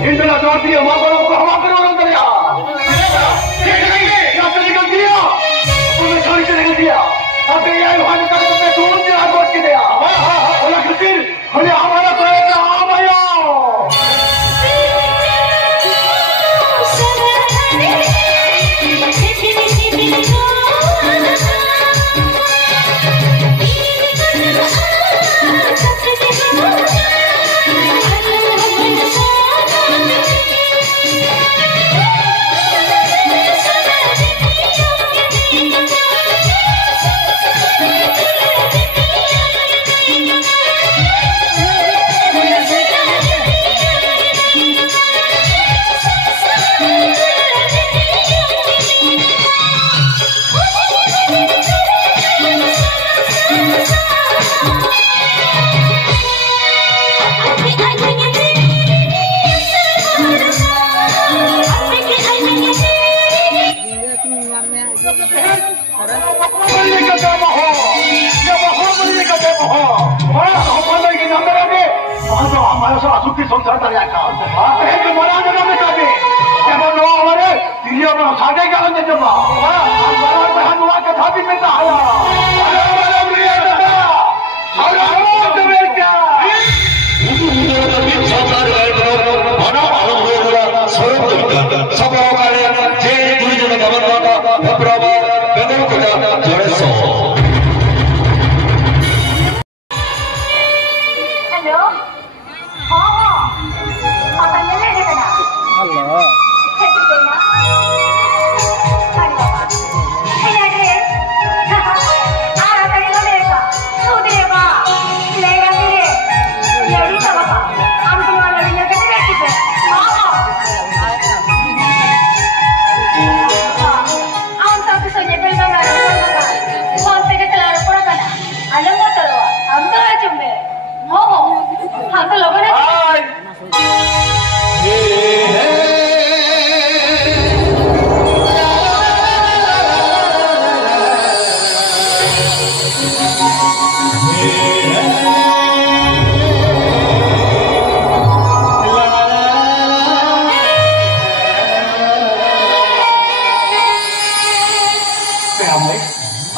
इंद्र चौधरी माँ को हवा करो अंदर निकल दिया उन्हें छोड़ के निकल दिया अब ये वहां तक मैं दूर से आग बढ़ के दिया बोला कृष्ण हमें हमारा प्रयत्न आ गया संसार दरिया का है कि मरा जगह में काटे जब नो हमारे दिलियों में सागे का बंदे जब हमारा बहन हुआ कथा भी मिलता है अरे प्रिय दादा अरे तुम्हें क्या बना आलमोरा स्वरूप सब काले जे दुई जन गमन का प्रभु बेगम को जोड़े सो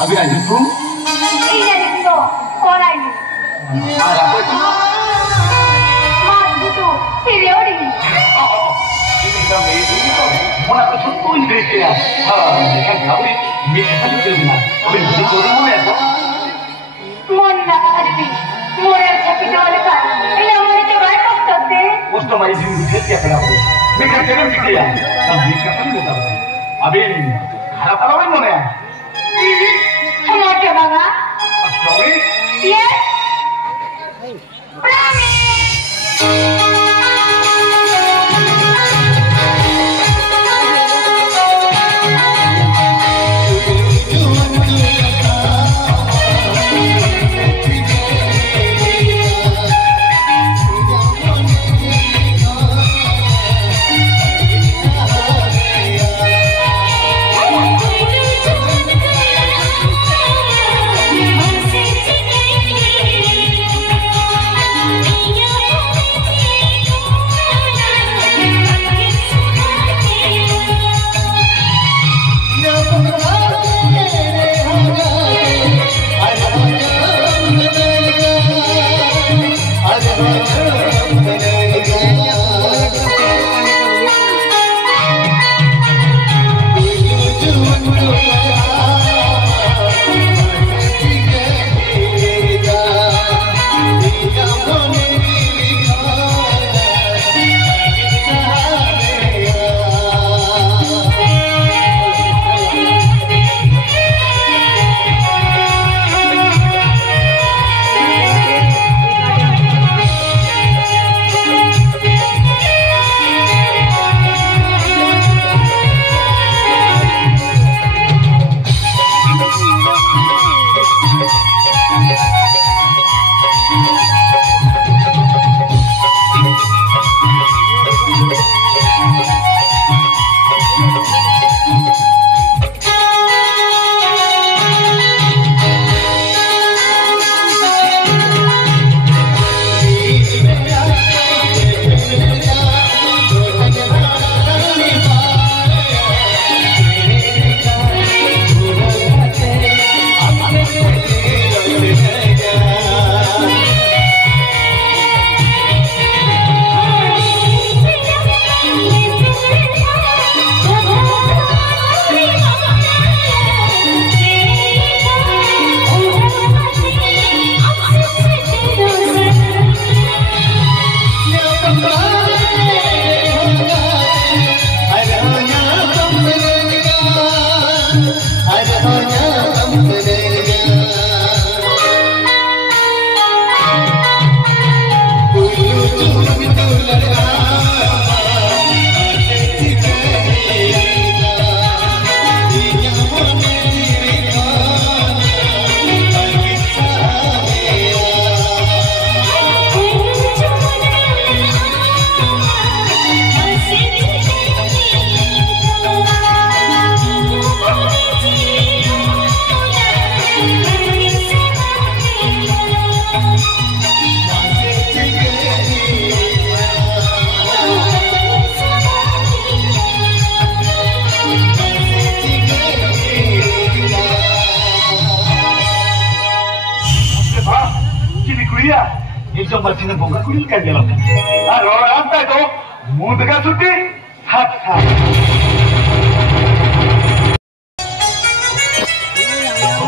अभी आज तुम iya itu orang ini apa itu mas itu serius ini kami itu mana kesulitan Indonesia kan kami biasa juga benar kami itu orang mana mana ada Murah tapi jual kan ini orang itu baik pasti उस तो हमारी जिंदगी से क्या खराब हुई मैं क्या करूं किया तब भी क्या करूं तब अभी खाना खाना भी मने Kenapa bang? Promise? Yes. Promise. Bisa macam buka kulit kan jalan. Orang tak itu mudah suci hat.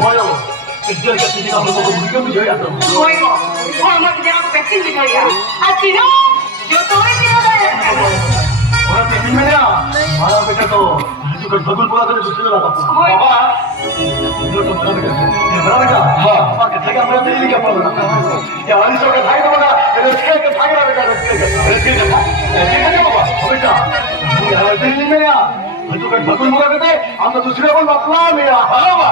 Ayo, kerja kat sini kamu buka berjaya tu. Ayo, orang kerja aku pasti berjaya. Akhirnya, jodohnya dia dah. Orang ini mana? Malah mereka tu. Juga bagus pula tu suci lah. Bapa, itu tu mana mereka? Mana mereka? Ha, apa kerja mereka ini apa? Ya, hari sekarang hari tu mana? Rezeki ke thai lah mereka rezeki ke thai. Rezeki ke apa? Mereka. Ya, hari ini mana? Itu kan bagus pula tu. Anda tu sudah pun bapa mereka. Apa?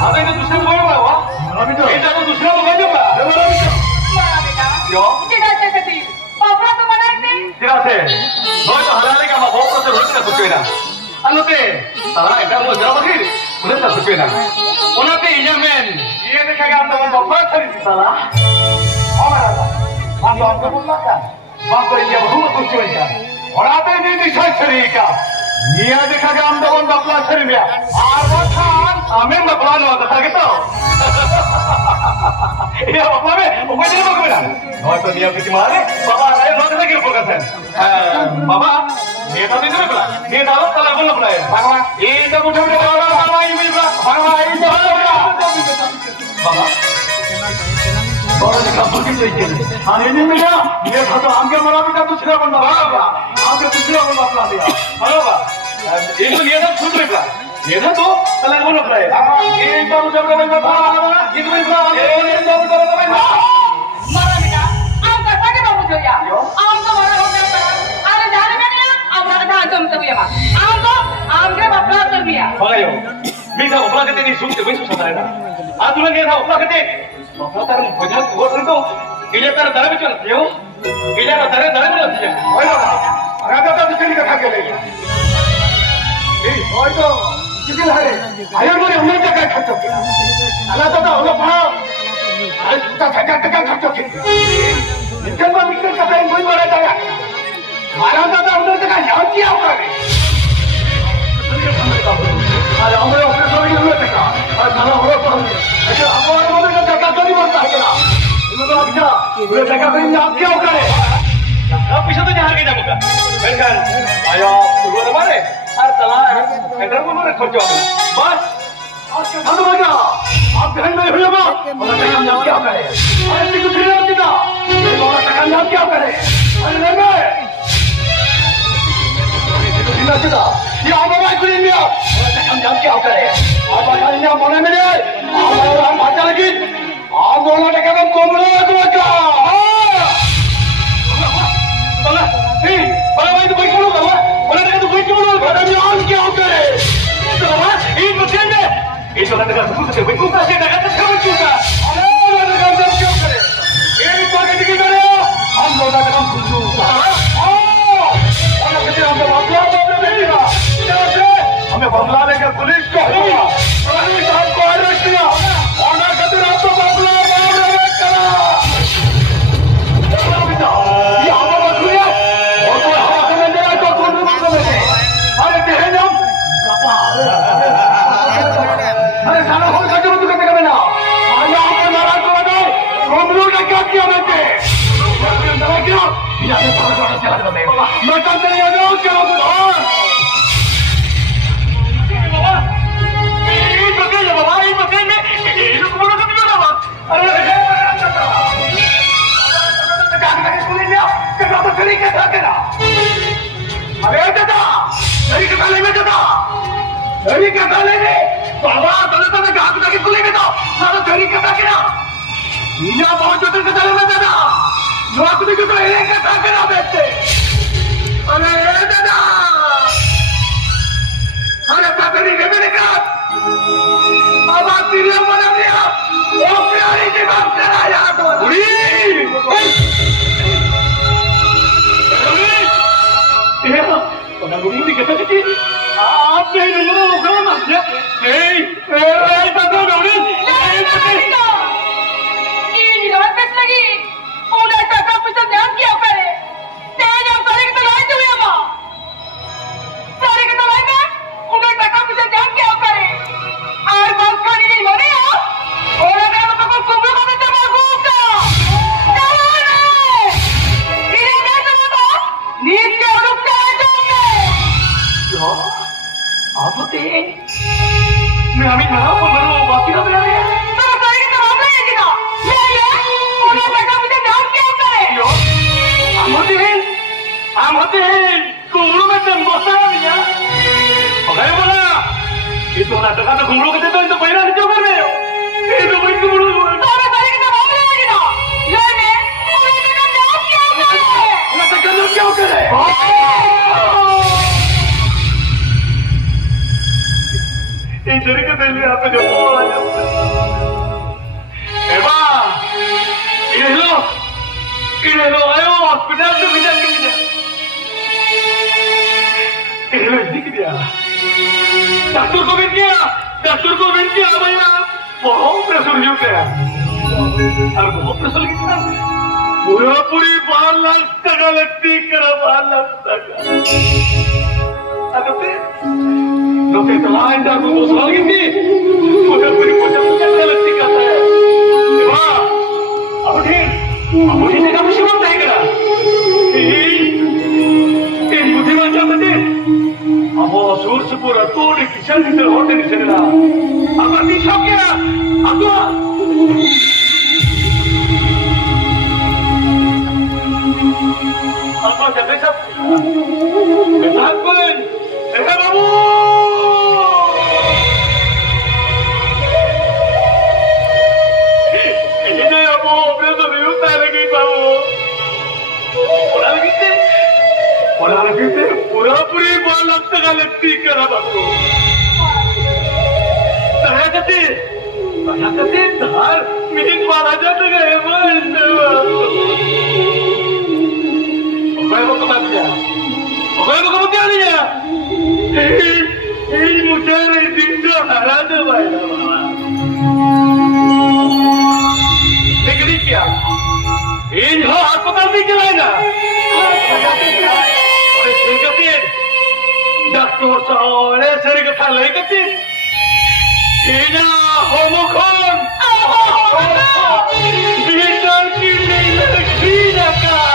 Ada itu tu sudah boleh apa? Mana itu? Itu tu sudah boleh apa? Mana itu? Mana beta? Yo. Tidak sekali. Papa tu mana ini? Tidak sih. Kau itu halal ke apa? Bapak tu rugi tak suka dah. Anu teh, salah itu mau jawab lagi. Udah tak suka dah. Orang teh ini men. Ia ni kagak tahu bapak tadi salah. Orang apa? Bangsa apa pun makan. Bangsa ini baru tu cuaca. Orang teh ini saya cerita. Ia ni kagak tahu bapak ceri dia. Arwah kan, amin bapak anu tak gitu. Iya bapak ni, bapak ni bapak mana? Oh tu dia pergi mana? Bapak saya nak lagi berbuat. Bapak. Ini tadi tu berapa? Ini tahu kalau pun berapa ya? Bangla. Ini bukan orang bangla ini berapa? Bangla ini berapa? Bangla. Orang ni kampung kita ini. Hari ini mana? Dia kata angkat malam kita tu sudah pun berapa? Angkat tu sudah pun berapa dia? Apa? Ini dia tu sudah berapa? Dia tu kalau pun berapa ya? Ini tahu sudah berapa? Itu berapa? Ini tahu sudah berapa? Mana beta? Angkat saja babu joya. Angkat mana orang ada jalan mana? Angkat ada jam tu ya mak. Angkat bapak tu dia. Bagayo, bisa bapak kita ni suka begitu sahaja. Aturan dia tahu bapak kita. Bapak tahu banyak orang tu. Ia tahu darah macam mana? Yo, ia tahu darah macam mana? Oh ya, ada tak tu cerita kagak lagi. Oh itu, cikgu hari. Ayam boleh umur jaga kacau. Anak tu tahu orang faham. Ayam kita jaga kacau. Ikan bang ikan kata yang boleh mana jaga. Anak tu tahu orang jaga yang dia apa ni? Ada orang yang orang sorry dulu jaga. Ada orang faham. Ada orang yang jaga kali berta jaga. Ini tu apa? Boleh jaga kali yang dia apa ni? Apa sih tu jaga kita muka? Belkan. Ayo, keluar mana? Artalah, entar pun mana kerja apa? Bas, apa lagi? Apa yang nak hujan apa? Orang cakap jam क्या करे? Ada tikus hilang kita. Orang cakap jam क्या करे? Ada lagi? Tikus hilang kita. Ya apa yang kulit dia? Orang cakap jam क्या करे? Apa yang dia mana mana? Apa orang baca lagi? Apa orang cakap jam komula tu aja? Bala, hei, bala itu baik dulu kau. Bala itu baik dulu. Bala ni orang क्या करे? Itu apa? Ini betul ni. Itu kan dekat buku tu, buku tu saya dekat sekarang juga. Orang dekat jam क्या करे? Ini pakai dikit mana? हम लोग dekat buku. Oh, orang kecil हम बंगला में लेगा. कैसे? हमें बंगला लेकर पुलिस को हुआ. पुलिस हमको अरेस्ट किया. orang kecil हम तो बंगला में अरेस्ट करा. ये हमारा बात है. और तो हवा से ले आए तो कौन बात में? अरे तेरे नाम कपा. अरे साला हो सकते हो तू कहते कब ना? आज आपने मारा तो बताओ. कौन लोग ने क्या किया मैंने? क्या किया? ये आपने थोड़ा चला दो मैं. मैं कहते नहीं हूँ क्या हो गया? ये पकड़ ले बाबा, ये पकड़ ले. ये लोग बोलो तो नहीं बाबा. अरे क्या तो चली के था क्या? अरे दादा, चली के थाले में दादा. चली के थाले में. बाबा तले तले गाँव तक खुले में तो. सारा चली के था क्या? इन्हें बहुत जोते के थाले में दादा. नौकरी को तो एक के था क्या बैठते? अरे दादा. अरे पता नहीं क्या मैंने कहा. अब आप वीडियो बना दिया. वो प्यारी की बात करा यार तो. Orang guru ni kata cakap, apa ini nama orang macam? Hey, tanda orang. ini dapat lagi. Udah cakap bisa jangan क्या करे? तेरे हम सारे kita lain tu ya mak. सारे kita lain kan? Udah cakap bisa jangan क्या करे? और बात करनी नहीं माने ya? Orang yang aku kubur kami terlalu तो नाटक तो घुमड़ो के तो पहिरा नहीं क्यों कर रहे हो ये तो वही घुमड़ो तो मैं सारी के तो मामले लगी ना ले मैं नाटक करना क्यों करे इधर के दिल में आप जो बोल रहे हो एबा इन्हें लो आयो हॉस्पिटल से बिजल के लिए इन्हें दिख गया डॉक्टर को भी किया भैया बहुत प्रेशर यूं गया और बहुत प्रेशर कितना पूरी 12 लाख टका लगती करा 12 लाख टका अरे लोके तो लाइन डाकू तो सवाल की थी पूरी टका लगती करता है वाह अब ठीक जगह मुश्किल नहीं करा ये बुद्धिमान चाहते अब वो सूर्य से पूरा तोड़ किचन भीतर होते नहीं सकता अब अभी शौक क्या अब तो अब तो जब सब बेचार कोई बाबू पूरी 12 लाख टका लगती करा बाबू धार मिनिट 12,000 टका है क्या लिया मुझे नहीं दिन जो हरा दो भाई निकली क्या इन अस्पताल नहीं चलाएगा डॉक्टर साहब सर कथा लई कती हीना होमोखोन बीटा की नहीं लगी लगा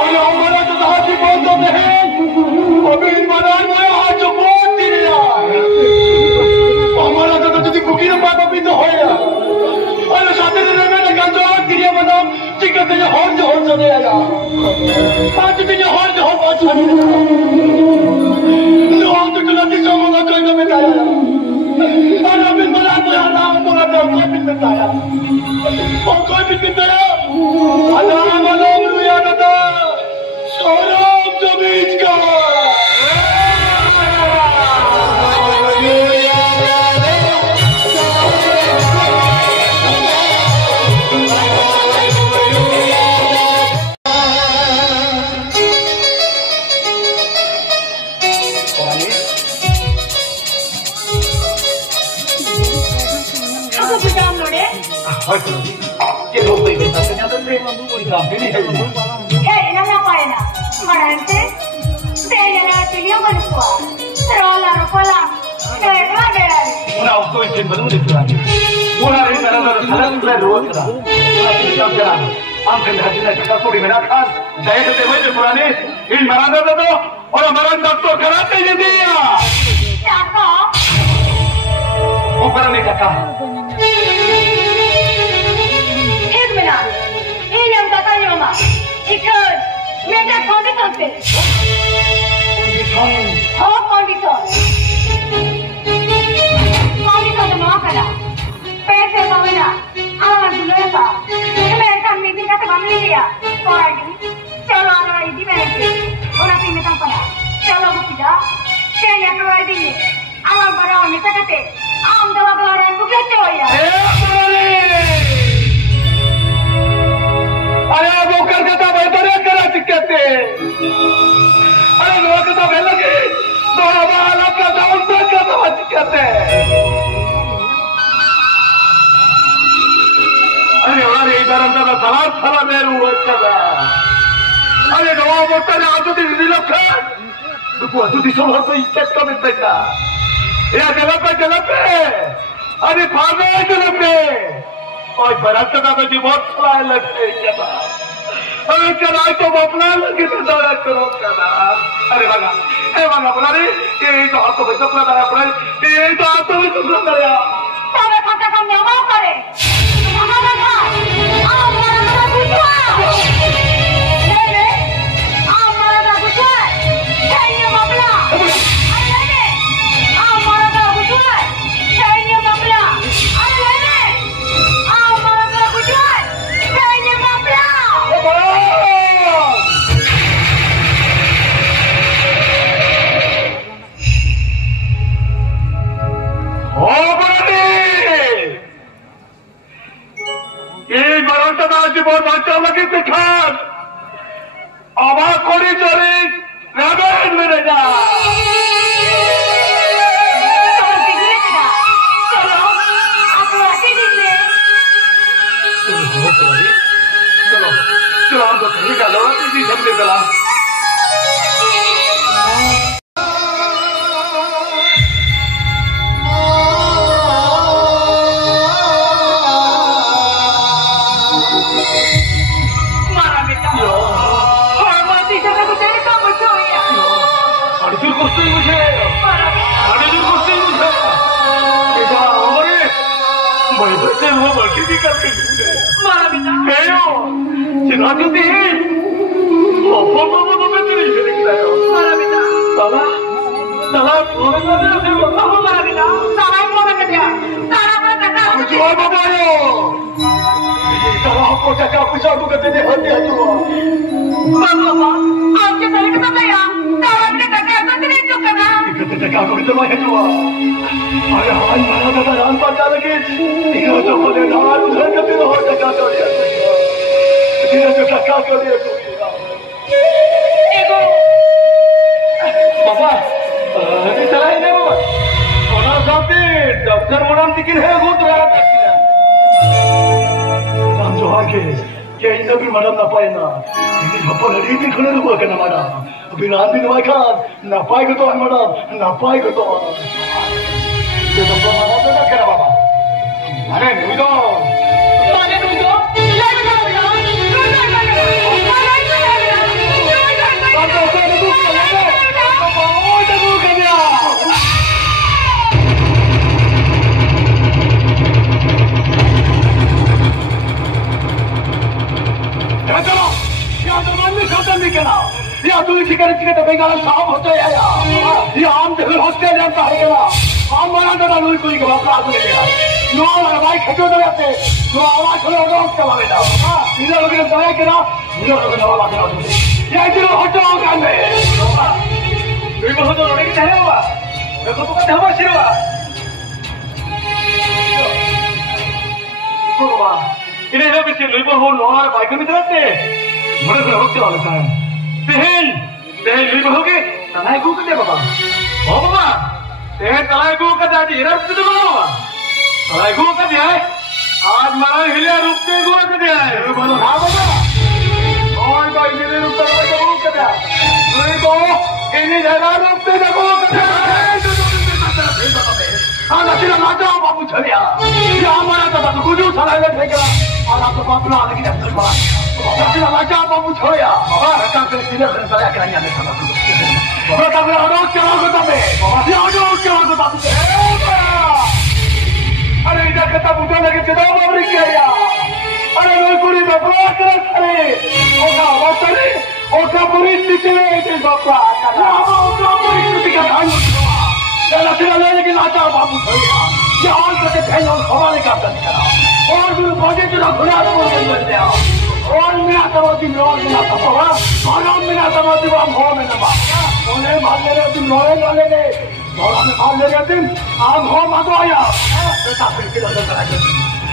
अरे हमारा तो हाथी बहुत तो है अभी मनार में हाथ जो बहुत दिया हमारा तो যদি কুকির পাতা বিন্দু হয় না अरे साथे ने मैंने गंजो गिरिया बना चिकन ये हर जो चले आया पांच दिन हर जो पांच दिन नो हम तो लती समोगा कोई ना बताया अरे अभी मनार में आना पूरा नाम कोई भी बताया और कोई भी बताया अल्लाह मालूम रुया ना सौरभ जो बीच का Che lo puoi pensare? Mi ha dato il mondo di campi, mi hai detto. non la fai na. Marante. Se yana tiliyo banukwa. Rola rola. Dera dera. Una auto in tempo non detto anche. Una resa la sala di road का. Una चिंता करा. हम फिर हज़ीना का थोड़ी मेरा खास. चाहे तो देवै जो पुराने इन मराना दो और हमारा डॉक्टर कराते ही दिया. क्या का? वो कराने का काम. Ikan, mereka kondisi pe. Oh kondisi. Kondisi tu mana kada? पैसे बावला, आवाज लेता. mereka meeting का तमाम ले लिया. और चलो आना इधी में और अपनी में तंग पड़ा. चलो बुकिया. क्या यार तो इधी में. आवाज बड़ा होने तक ते. आम दवा द्वारा बुकिया चोया. अरे वो कर देता बेहतर है करा चिकते अरे वो तो पहले की तो हमारा का डाउन पे का तो चिकते अरे इधर अंदर सलाद सला मेरू कदा अरे गवा बोलता ने आज तो दिल्ली लोग दुपो आज तो सब तो इज्जत का मिलता है या जगह पे अरे फार्मे जगह पे और बरात का तो जी बहुत सलाह लगते हैं क्या अरे चलाए तो अपना लगे तो दारा करो कदा अरे वाला बोला रे ये तो आप तो बच्चा अपना दारा अपना ये तो आप तो बच्चा अपना दारा सारे खाता काम न्यामा करे हमारा था हमारा बुझवा ले हमारा बुझवा चाहिए मामला अरे हमारा बुझवा चाहिए मामला अरे बहुत अच्छा लगे दिखान आवाज कोड़ी चोरी राबेन में रह जा चलो आप आके दीजिए चलो हम तो कहीं का लो इसी सब में चला वो बल्कि भी करके मारा बेटा चिना तो दी वो तेरे से निकला है मारा बेटा साला मारा बेटा सारा मोरा कर दिया सारा अपना टका जो बाबा यो साला आपको टका पैसा को कहते हैं हद है जो बाबा आपके तरह का तो या सारा अपने टका तो नहीं चुकाना कहते टका को तो है जो अरे हाल मारा दादा रान पाता लगे ये जो बोले दाल उधर कभी हो टका तो ये ये जो टका को ये एगो बाबा ये चला ही नहीं बाबा सोना साथी डॉक्टर मनाम दिखिन है वो तो रहा हम जो आके क्या इन भी मनाम ना पाए ना ये झप्पो लड़ी दिन खड़े रुको करना मारा अभी रात दिन वाका ना पाएगा तो हम मनाम ना पाएगा तो ये तो मनाम तो ना करा बाबा अरे नुई दो ले जाओ के तो भाई गाना साफ होते हैं यार ये आम जगह होते हैं जानता है क्या आम बना देना लुई कुई के बाप आदमी ले नो वाला भाई खटो दे जाते नो आवाज खोलो रोक चला बेटा हां इधर लोग ने दया करा इधर लोग ने वाला करा ये इधर हटो काम में लुई बहुत लोग ने चाहे हुआ देखो तो क्या हुआ शिरवा कोवा इन्हें लोग से लुई बहुत लोग और बाइक में चलाते बड़े बड़े रोक चला लेता है बहन लुई बहुत के तनाई को दे बाबा ओ बाबा तलाय को का दादी रक्त तो बाबा तलाय को का दिया है आज मारा हिलिया रुपते को का दिया है बोलो हां बाबा और भाई मेरे रुपते को का दिया लुई को इन्हीं जगह रुपते को का दिया हां नसीला लाजा बाबू छलिया ये हमारा तो बाबू गुजू सलाह ले फेंका और आप तो अपना लगी दफ्तर बड़ा नसीला लाजा बाबू छोया बाबा रखा के सीधे सलाह कराया ने साला बता मेरा रोक चला को तबे ये रोक चला को तबे अरे इधर कता बुटा लगे चदा बाबरी किया अरे नोई पूरी बाबा कर अरे ओका वातरी ओका पूरी स्थिति में है बाबा का ओका पूरी स्थिति का ध्यान चला चला ले लेकिन आता बाबू भैया ये और करके फैल और हवाले का करा और गुरु बाजे चला खुला को कर दिया और मेरा तवाती और मेरा तवा और मेरा तवाती बाम हो में ना उन्हें मार ले रहे तुम लोहे ना ले ले लोहा में मार ले रहे तुम आम हो मत आया बेटा फिर के अंदर करा के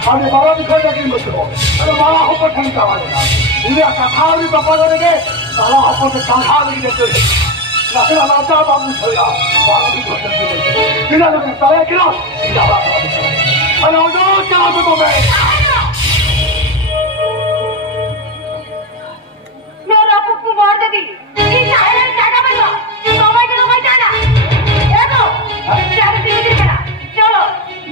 हमने बाबा भी खोजा कि मत हो अरे मारा हो पर ठंडा वाला उन्हें कथा भी पापा लगे साला हो पर काढ़ा लगी देते नसला लाता बाबू छोया बाबा भी खोजा कि बिना लोग सारे किलो बिना बाबा अरे वो क्या तो मैं मेरा पुप्पू मार दे दी ये चाहे जाना बनो समय के समय जाना देखो चाहे धीरे करा चलो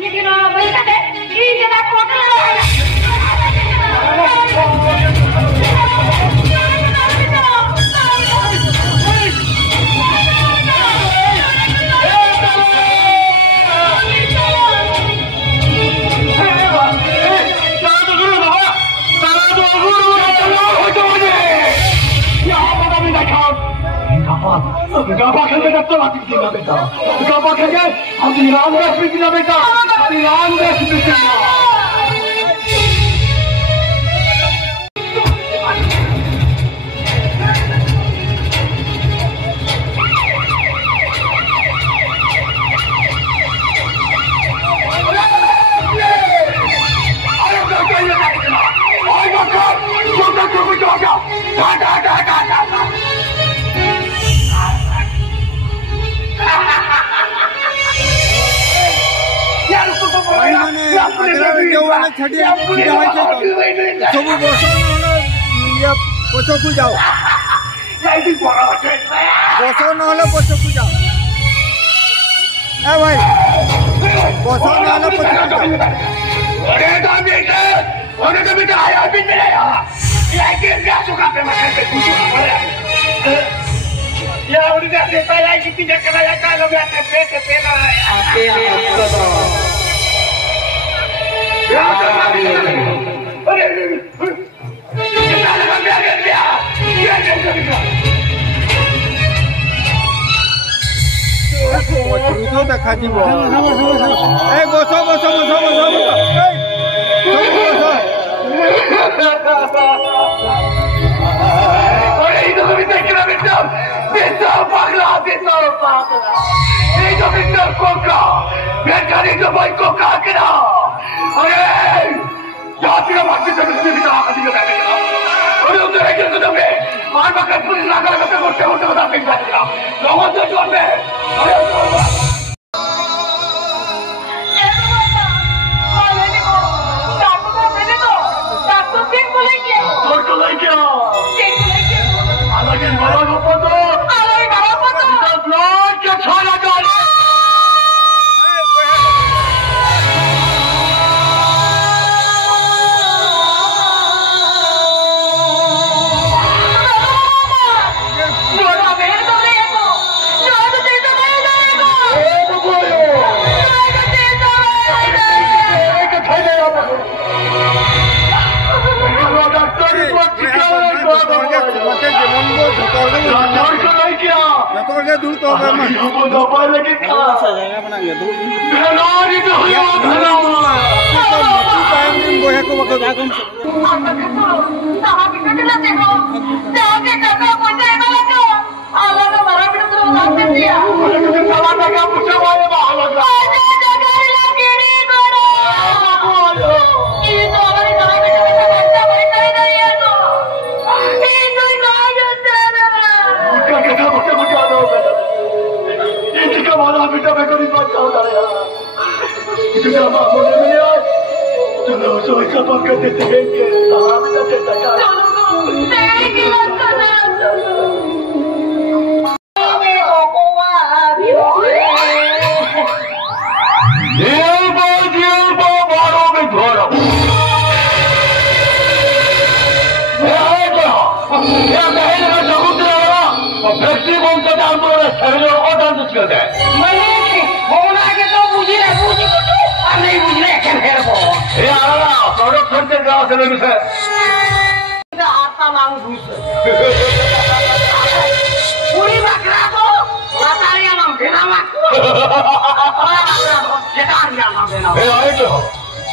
ये दिनों बंद दे ये जगह होटल लगाना गापा खेल के तो बात की ना बेटा गापा खेल के हम ईरान देश में ना बेटा ईरान देश में पछकू जाओ बस ना पछकू जाओ ए भाई बस ना पछकू तो देखा जी बस No, Jotorge mate jemon bo jotorge Rajouri को नहीं किया jotorge dul to be man वो दबा लेकिन था sajanga bana ge dul भेलारी तो हुआ भेला mati time din bohe ko bako jagam Apa kata? Tahu kita jelas deh. Tahu kita tak boleh malah. Allah tu marah kita terus lanjut dia. लेकिन साला का क्या पूछा हुआ है बाहर लगा Ada negara lagi ni koro. Itu orang itu orang kita macam macam dari itu. Itu kaya sana. क्या कहता मुझे मुझे आना होगा इसका वाला बेटा मैं कोई बात चाहता है इसे क्या बात होने में यार चलो सो इसका बात कर देते हैं कि साला बेटा देता क्या Saya gila sana. जीव बारों में घोरो क्या कहे ना समुद्र वाला और फैक्ट्री बम से डाल दो शरीर और डांस करते हैं बोला के तो बुझी रे बुझी को तो नहीं बुझ रहे क्या फेर को ये आ रहा प्रोडक्शन से गाँव से लेने से आता लाऊं घुस पूरी बकरा को बतारिया नाम देना मत जेटारिया नाम देना ए आए तो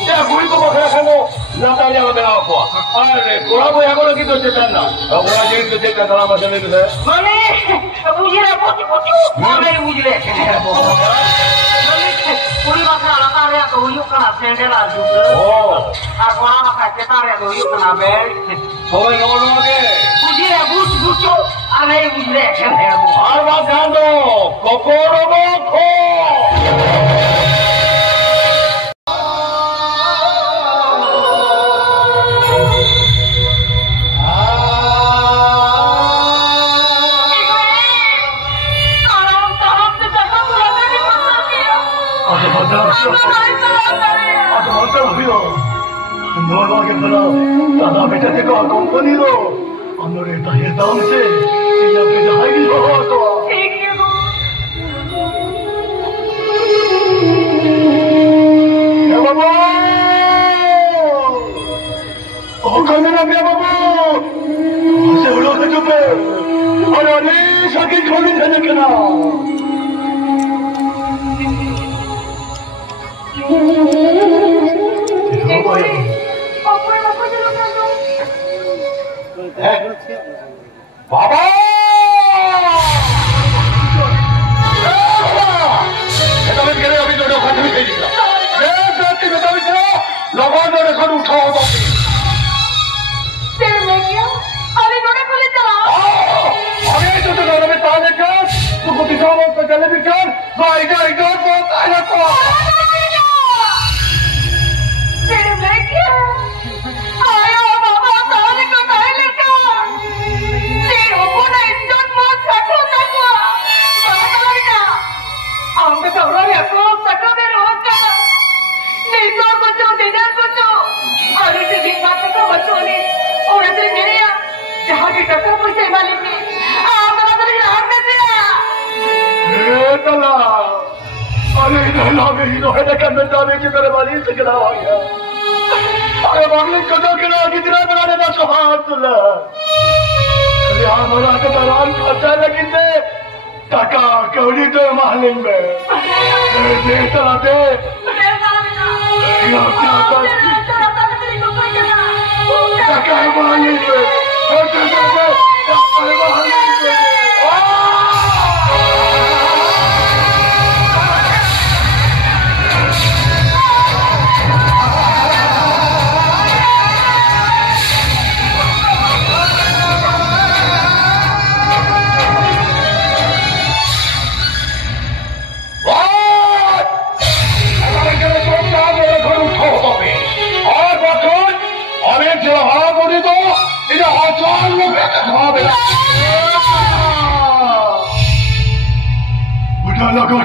ये पूरी को बकरा खानो नातालिया में बनाओ को अरे कोड़ा को यागो लगी तो चेतना अब वो जेल से चेतना करा मसले में से बोले बुझी रे पोती पोती नहीं बुझ रहे क्या फेर को पूरी बकरा लगारिया तो यो कना सेंडल आ जुट ओ आ कोड़ा बकरा जेटारिया तो यो कना बेल्ट होए नोनो के बुझी रे बुझ बुझो आ नहीं बुझ रहे क्या फेर को हर बात ध्यान दो कोकोरो को खो दादा बेटा देखो कंपनी रो हमरे ताये दाम से या बेटा हाई हो तो ए बाबू ओ कमेरा में बाबू से उड़ो के चुपे अरे अरे सकी खोली जाने के ना बाबा अभी जो खत्म ही निकला लोगों ने रेखा उठाओ तो तेरे में क्या अरे जोड़े खुले चला अरे जो तो घर में ताले कर तू को दिखाओ तो चले भी कर भाई जाए तो ताले को तेरे में क्या आया बाबा ताले को ताले का तेरे को ना इंजन बहुत सटो सटो बाबा ना हम तो थोड़ा या को सटो में रोज का नहीं तो कुछ देना कुछ अरे से दिन बात को बच्चों ने और ऐसे मेरे जहाँ की टक्कर पूछे मालिक ने आप तो रात में से तला अरे इधर लागे ही तो है करने जाने की मेरे वाली से गिरा आ गया अरे बागले कदर गिरा कितना बनाने का सहार तुला अरे हमारा के दौरान खर्चा लगी थे टका कौड़ी तो महलिन में दे तला दे टका महलिन में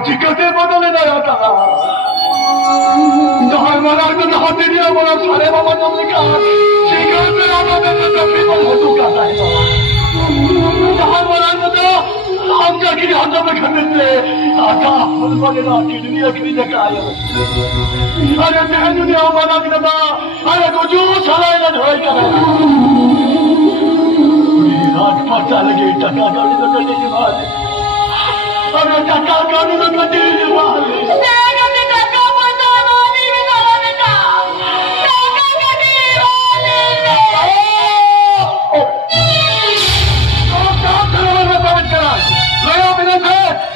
टिकटे बदले ना जाता जहाँ मरा तो जहाँ दिया मरा सारे बाबा जब लिखा शिकार से आना में तो तकरीबन हो चुका था जहाँ मरा तो हम जाके हम जब खंडे से आका हम वाले ना की दुनिया की जगह आया अरे मैं दुनिया मरा भी ना अरे तो जो साला ना ढोई कर घाट पता लगे टका गाड़ी तो कटे की बात है अरे टका गाड़ी तो कटे की बात है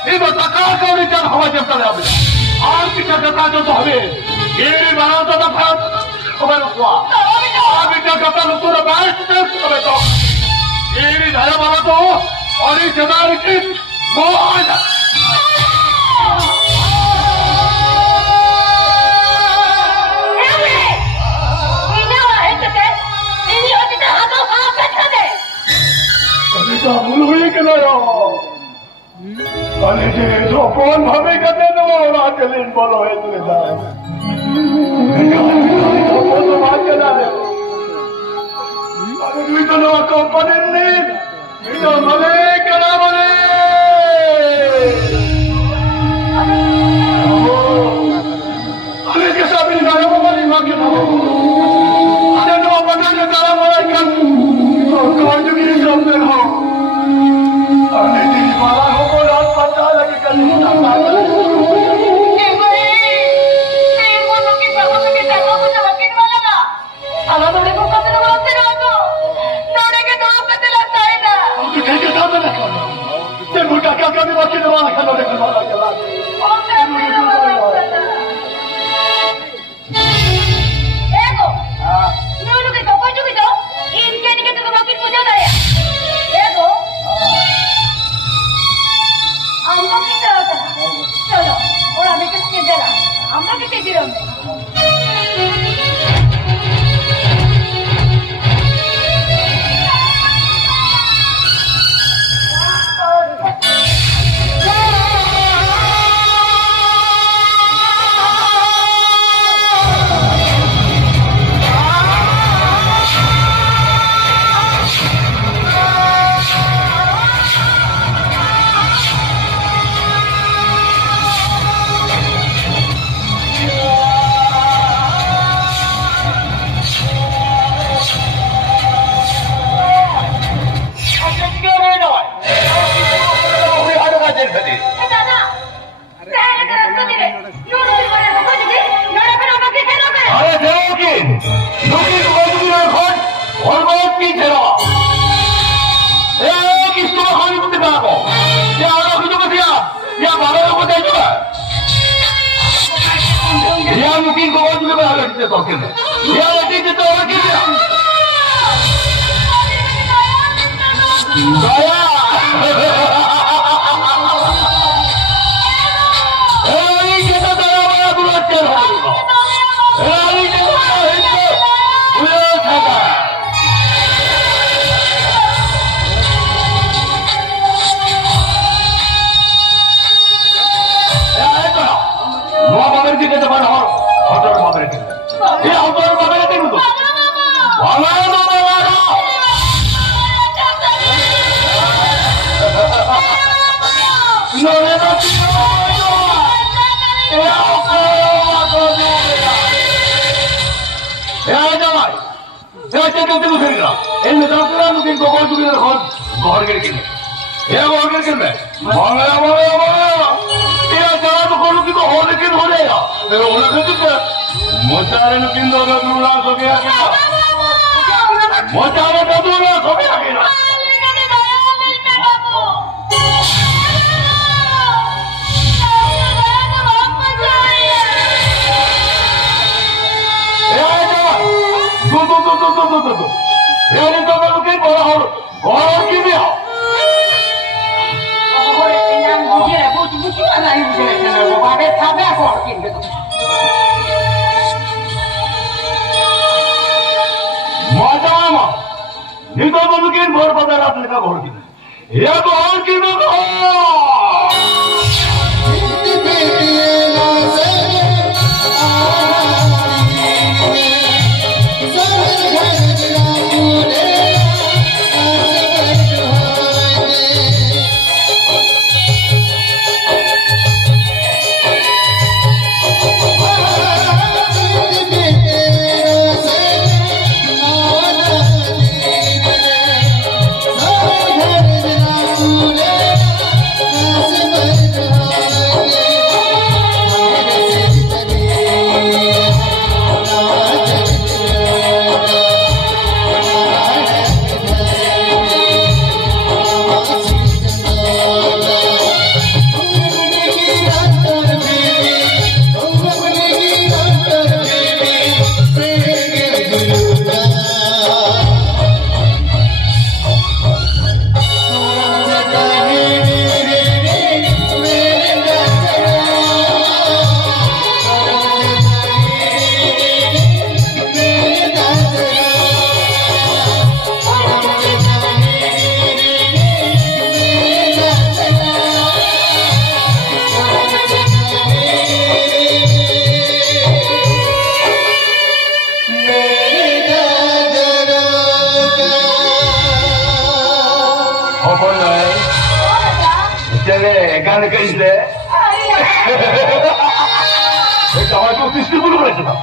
itu takar kau ni jangan hawa jam tak ada. Aar kita kata jo tu hame. Ini mana tu tak faham. Kau berapa? Aar kita kata lu tu dah bahas tu kau berapa? Ini dah mana tu? Orang jadar ini mohon. Kita mului kena ya. Kalau je sopon bhabi kate no orang kelin bolo itu dah. Sopon tu macam mana? Kalau itu no company ni, itu malay kena malay. Kalau kita beri nama malay macam mana? Ada no mana je nama malay kan? Kau juga ikut berhau. Ada di mana kau orang pata lagi kan kita pata. Alam boleh buka tu orang terlalu. Nada ke dua betul tak ada. Tu kerja tak ada kan? Temu kakak kami makin lama kalau ada keluar jalan. Oh, tak ada. Ego. Ni ulu ke kau juga tu? Ini ni kita makin puja dah ya. Ego. Amma kita ada. Chalo. Orang kita ni jalan. Amma kita jalan. Mungkin kau juga berada di situ kan? Ya, di situ orang kita. Saya. Ini kita dalam mana buat cerita? Ini kita itu buat apa? Ya itu. Dua bagian kita depan orang. Hotel mobil itu. Ya hotel mobil itu tu. Wala wala wala. Nore nanti. Ya Allah. Ya jawab. Saya cakap tu mungkin lah. Ini doktor mungkin kau juga nak gor gini. Ya gor gini. Wala wala wala. Ya jawab kau juga gor gini boleh ya. Pero una cosa montare no pindo da dura so che ha che montare da dura so che ha che Ini kau mungkin orang kini ya. Orang yang mungkin aku mungkin ada yang mungkin ada. Bapak sampai aku mungkin betul. Macam ni kau mungkin baru pada raat mereka baru kini. Ya baru kini tu. Oh जवाई को किसने बोलू पड़े था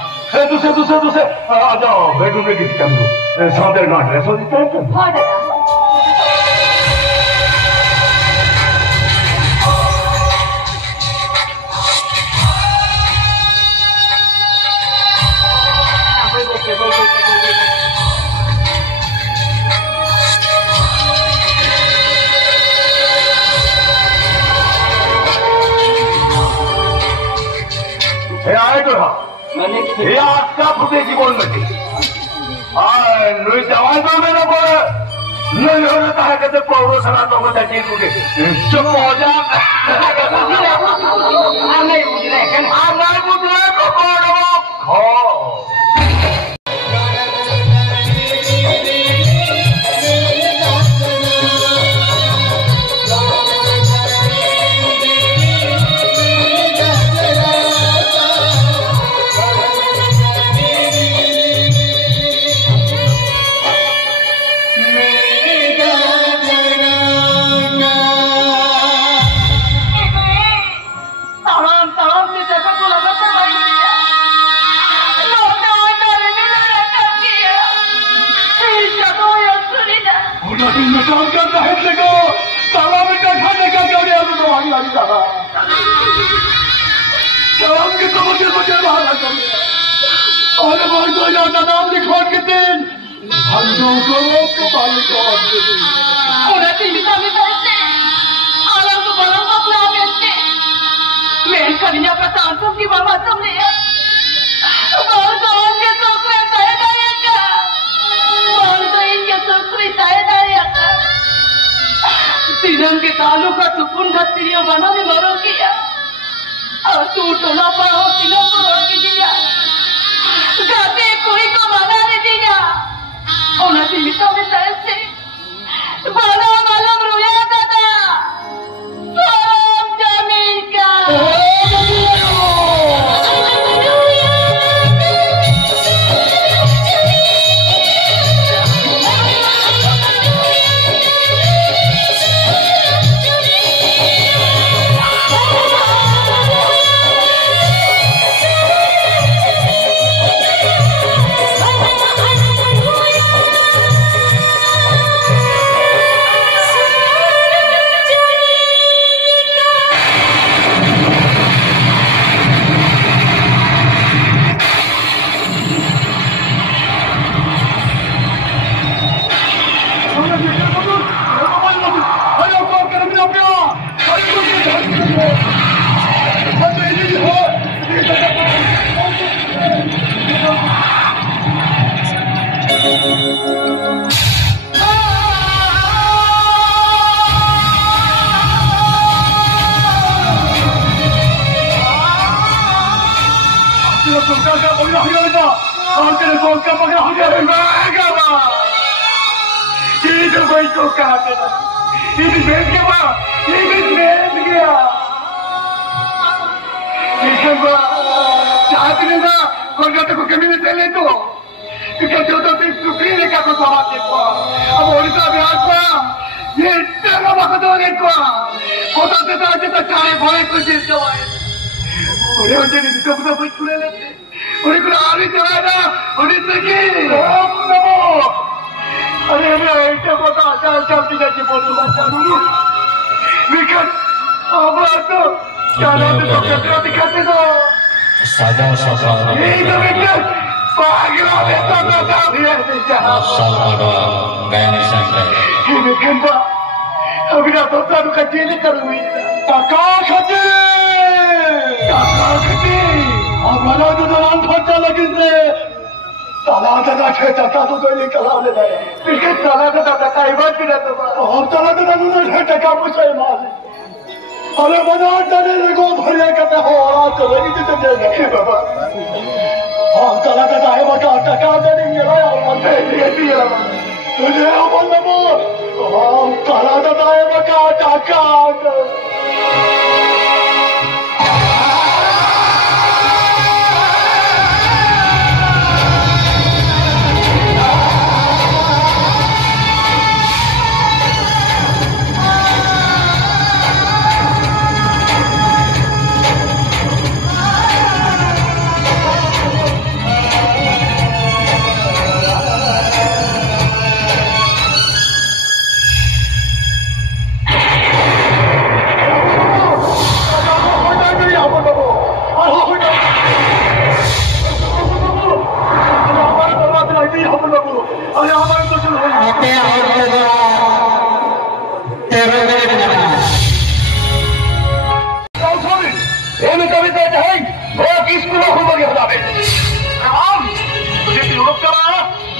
दूसरे आ जाओ bedroom में किसी काम लो सादर ना ड्रेस हो देता है हाँ दादा आए तो ये आपका फुटे की बोल मची जवान तो मेरे को नहीं होता है कहते पौड़ो सना तो को चाहिए फुटे चुप हो जा नहीं बुझ रहे को पौड़ो हो काम करता है देखो तालाब में खाने का क्या हो तो वहां लगी जाना तालाब के तो मुझे बाहर कर दिया और बहुत तो जाता नाम लिखवा के दिन हम लोगों को मालिक को और तीमिता में बैठे आला तो बड़ा मसला बैठे मैं कन्या का तांतों की बाबा तुमने और कौन के तो मैं तय और तो इनके सुखरी तय सीजन के कालू का टुकुन घत्तियों बनाने मरो किया और तू टोला पाओ तीनों को रोक दिया गाते कोई को मना नहीं दिया और तीमिता में तैसे बाला मालूम रोया दादा सोम जमीन का अरे बना डरे को भरिया कहते हो और तो लगी तो दे बाबा हम कला का है बका टका दे देंगे और मत दे दिया तुझे बोल दो हम कला का है बका टका है वो स्कूल खूब गया बतावे हम तुझे विरोध करा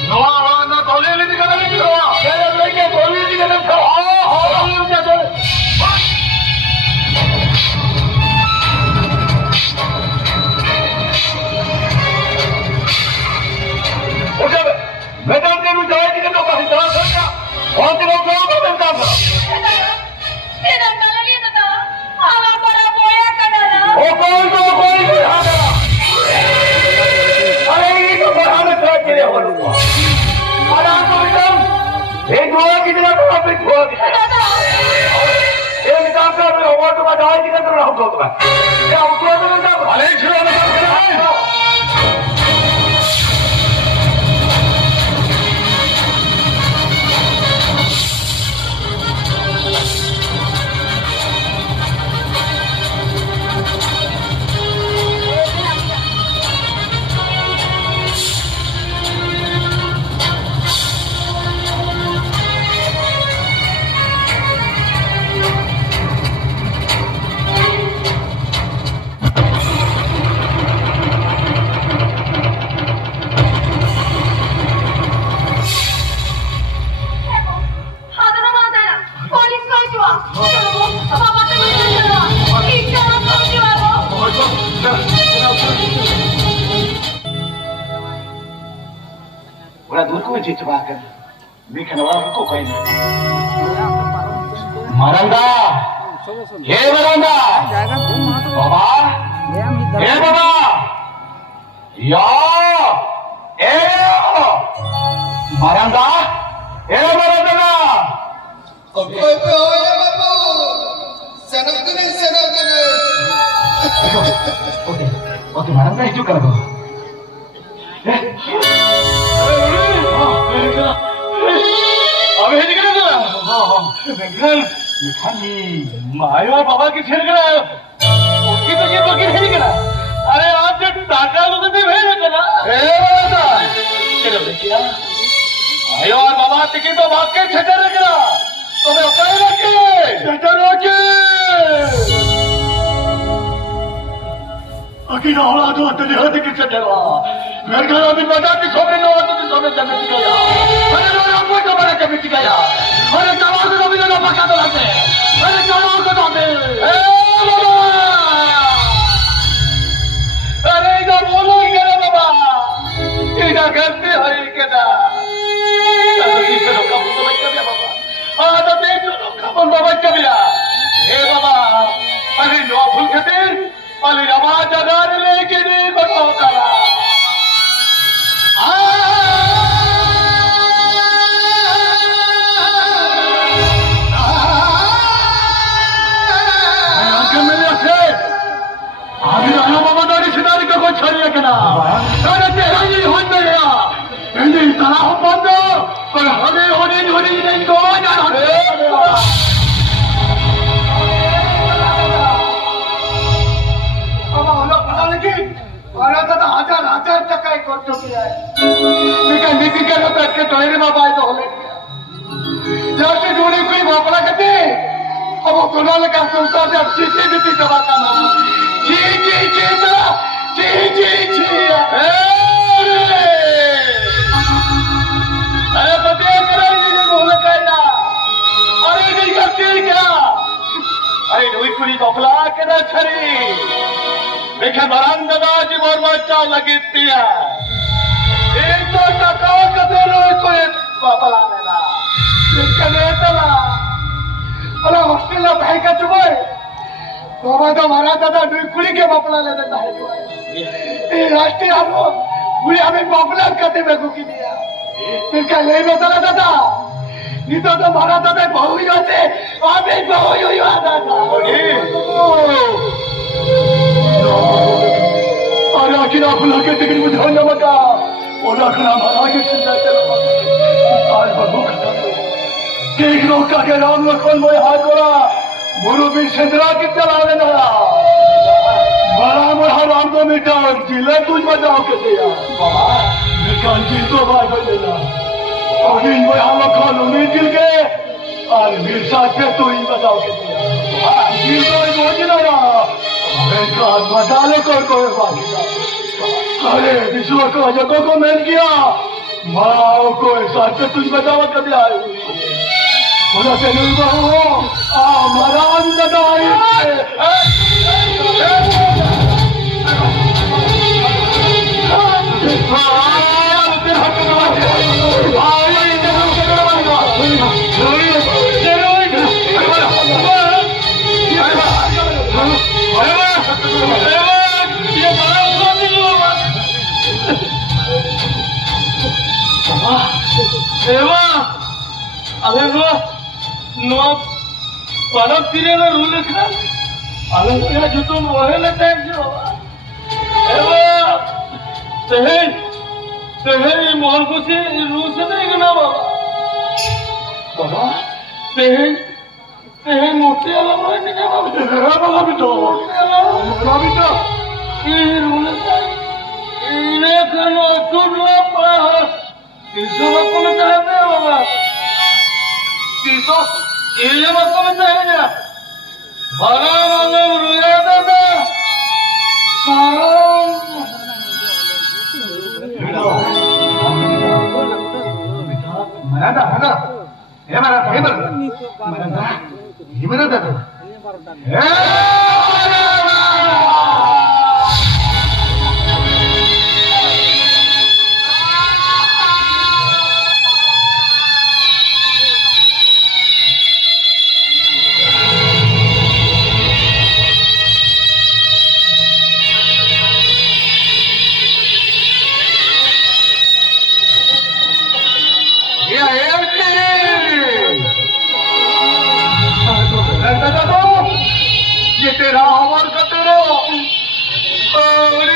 नवा ना बोले नहीं करना नहीं करवा मेरे लेके बोले नहीं करना था हां क्या तो जब मैदान में भी जाए कि तो बाहर जा सकता और तो लोग मैदान का तेरा काला लिए तो आवा बड़ा बोया कनाला ओ कोई हां अरे ये तो बहाने से चले हो अरे तो एकदम एक हुआ कि तेरा तो अपने हुआ कि एक काम कर रहे हो वो तो बजाए कि कर रहा हूं तो मैं क्या उसको तो ना भले छुड़ा ना Ditebakan, bikin orang kok kayaknya. Maranda, ye Maranda, Baba, ye Baba, ya, Maranda, ye Maranda. Oke, ya Bapak, senang gini. Oke, Maranda itu kalau. अबे निकल गया निकाली माया और बाबा की छेड़ गया उसकी तो ये बकी नहीं निकला अरे आज जो टाटा लोग ने भेज दिया ए बाबा चलो देखिए आयो और बाबा टिकट तो भाग के छटर गया तो मैं उठाए रखे छटर रखे अकीना होला तो तेरे हाथ के छटरवा मेरे घर अभी बता कि सोने नो तो सोने जमीन गया अरे नो आपको तो बड़ा कभी गया अरे कमाल को भी ना पका तो लगते अरे कमाल को तो दे ए बाबा अरे इधर बोलो इधर बाबा इधर करते है केदा तो किसे लोग का तो बैठ गया बाबा आ तो देख लो का बाबा कबिया ए बाबा अरे नो भूल खातिर अरे रमा जगह लेके नहीं बताओ करा खान मसाले को बाकी अरे विश्व को जगह को मैंने किया माँ को साथ से तुझ बचावा कर दिया बोला तेरे हो हमारा अंदर Para tirarlah rule kan, alam kira jutu mohon letak je. Ewa, tehai mohon kusi rule se nahi kena baba. Baba, tehai mote alam mohon ni kena baba. Baba bito, baba bito. Ini rule se, ini kena turla pah. Isu apa macam ni baba? Isu. ये मत बताइए ना भरा वाला रुया दादा mana dah ya mana gimana dah तेरा अमर का तेरा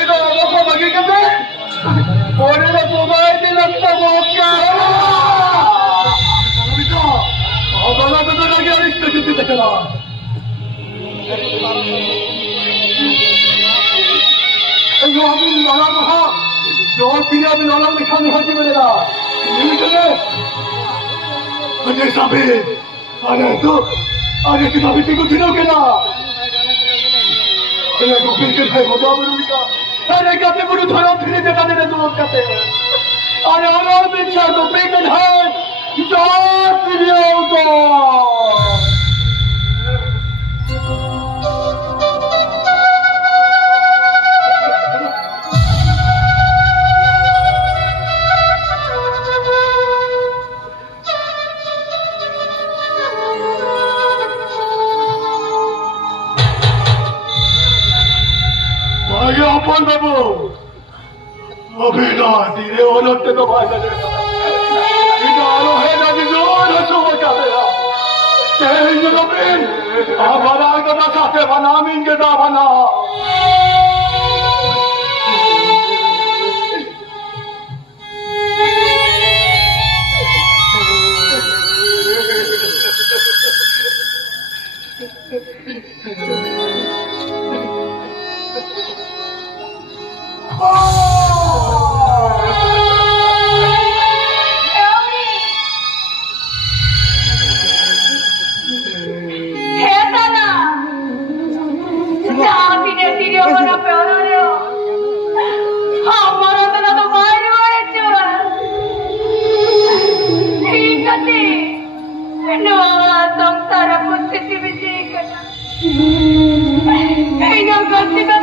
तो को बगी करते और ये तो भाई दिन लगता बहुत क्या बेटा अब वाला तो लगे रिश्ते कितने तक चला जो अभी लाला कहा जो पिया भी लाला लिखा नहीं होती मिलेगा नहीं चले अजय साबे अरे किताबी को दिनोगे ना अरे को फिर है होगा बरूका अरे कहते बुरु थोड़ा फिर जगह देने तो लोग कहते हैं अरे और बिच्छा तो पेकन है जात पिलियो को अपन बाबू अभी ना धीरे हो लगते तो भाई लगे इधर है ना जोर हंसो बचा देगा तेरे जमीन हमारा कदा साथे बना मीन के दा बना Hey, no,